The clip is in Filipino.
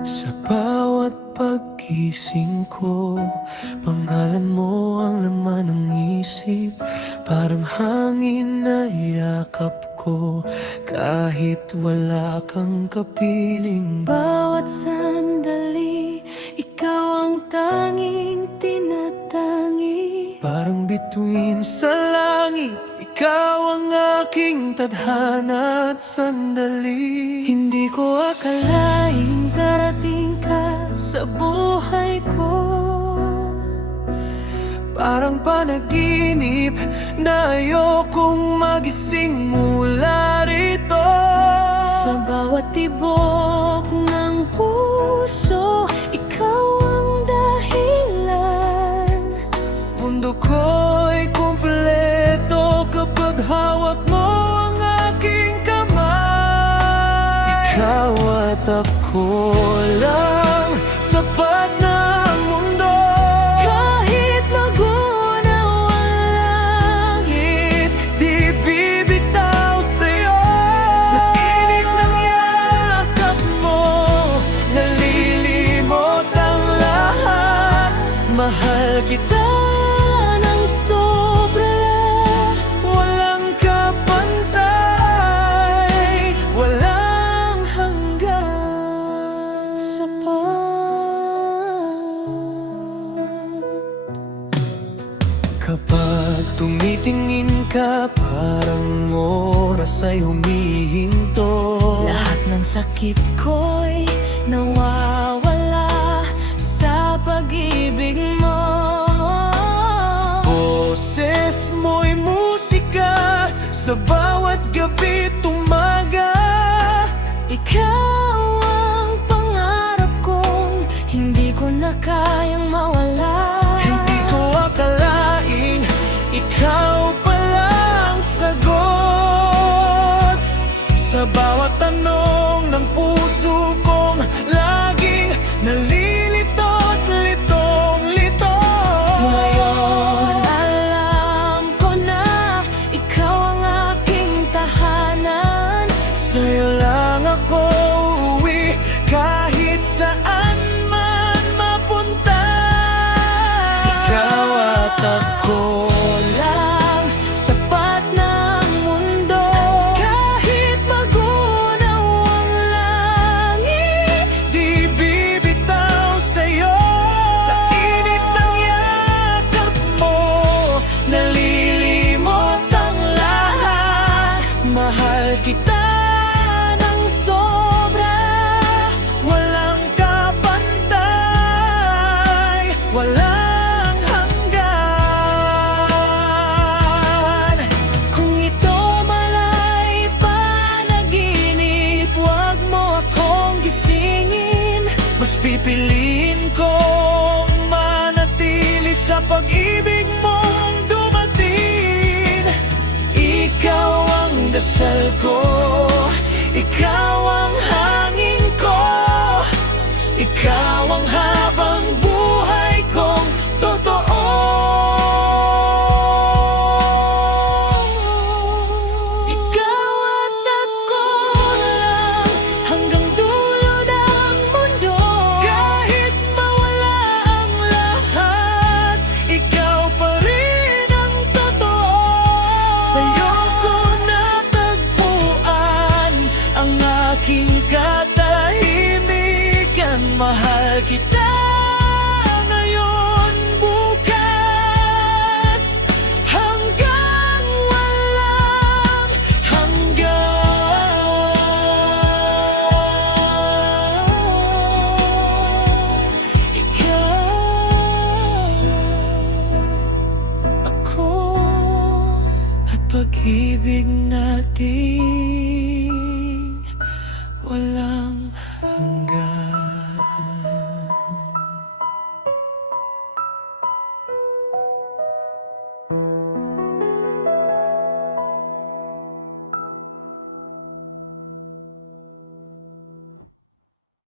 Sa bawat paggising ko, pangalan mo ang laman ng isip. Parang hangin na yakap ko, kahit wala kang kapiling. Bawat sandali, ikaw ang tanging tinatangi. Parang bituin sa langit, ikaw ang aking tadhana at sandali. Hindi ko akalaing darating ka sa buhay ko. Parang panaginip na ayokong magising mula rito. Sa bawat tibok ng puso, ikaw ang dahilan. Mundo ko'y kumpleto kapag hawak mo ang aking kamay. Ikaw at ako lang, sapat na ang mundo. Kahit magunaw ang langit, Di bibitaw sa'yo. Sa init ng yakap mo, nalilimot ang lahat. Mahal kita ng sobra. walang kapantay, walang hanggan. Kapag tumitingin ka, parang oras ay humihinto. Lahat ng sakit ko'y nawawala sa pag-ibig mo. Boses mo'y musika, sa bawat gabi tumaga. Ikaw ang pangarap kong hindi ko na kayang mawala. Hindi ko akalaing ikaw palang sagot sa bawat tanong ng puso kong laging nalilitot, litong-lito. Ngayon alam ko na ikaw ang aking tahanan. Sa'yo lang ako uuwi kahit saan man mapunta. Ikaw at ako Lang sapat ng mundo. Kahit magunaw ang langit, di bibitaw sa'yo. Sa init ng yakap mo, nalilimot ang lahat. Mahal kita ng sobra, walang kapantay, walang hanggan. kung ito malay panaginip, huwag mo akong gisingin. Mas pipiliin kong manatili sa pag-ibig mong dumating. Ikaw ang dasal ko, ikaw ang hangin ko, ikaw ang habang buhay kong totoo. Ikaw at ako lang hanggang dulo ng mundo. Kahit mawala ang lahat, ikaw pa rin ang totoo. Sa'yo ko natagpuan ang aking katahimikan. Mahal kita